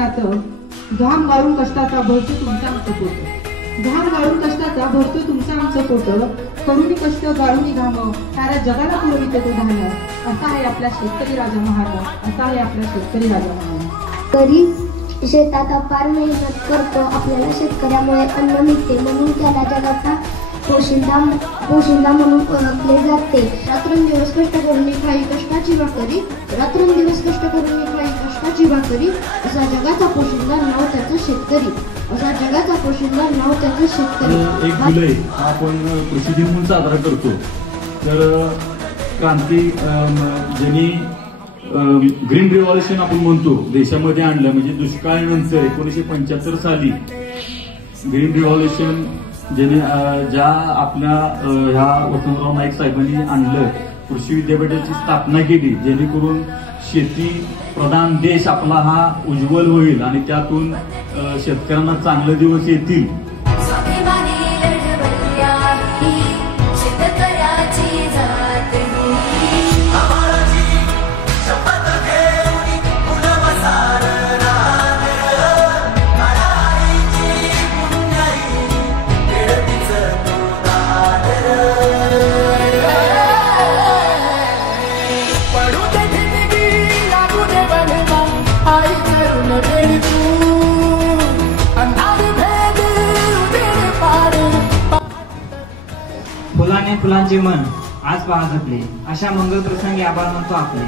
नातं घाम गाळून कष्टाचा भरतो तुमचा आमचं पोट घाम गाळून कष्टाचा भरतो तुमचा आमचं पोट करुणी कष्ट गाळून घाम साऱ्या जगाला पुरवितो तो धान असा आहे आपला शेतकरी राजा महाराज असा आहे आपला शेतकरी राजा महाराज। तरी शेतात अपार मेहनत करतो आपल्याला शेतकऱ्यामुळे अन्न मिळते म्हणून त्याला जगाचा पोशिंदा म्हणून ओळखले जाते। रात्रंदिवस कष्ट करून मी खाई कष्टाची भाकरी रात्रंदिवस कष्ट करून मी खाई कष्टाची भाकरी असा जगाचा पोशिंदा नाव त्याचं शेतकरी असा जगाचा पोशिंदा नाव त्याचं शेतकरी। 1 जुलै आपण कृषी दिन म्हणून साजरा करतो। तर क्रांती ज्यांनी ग्रीन रिव्हॉल्युशन आपण म्हणतो देशामध्ये आणलं म्हणजे दुष्काळानंतर 1975 साली ग्रीन रिव्हॉल्युशन ज्यांनी ज्या आपल्या ह्या वसंतराव नाईक साहेबांनी आणलं कृषी विद्यापीठाची स्थापना केली जेणेकरून शेती प्रधान देश आपला हा उज्ज्वल होईल आणि त्यातून शेतकऱ्यांना चांगले दिवस येतील। फुलाने फुलांचे मन आज पहा जपले अशा मंगल प्रसंगी आभार मानतो आपले।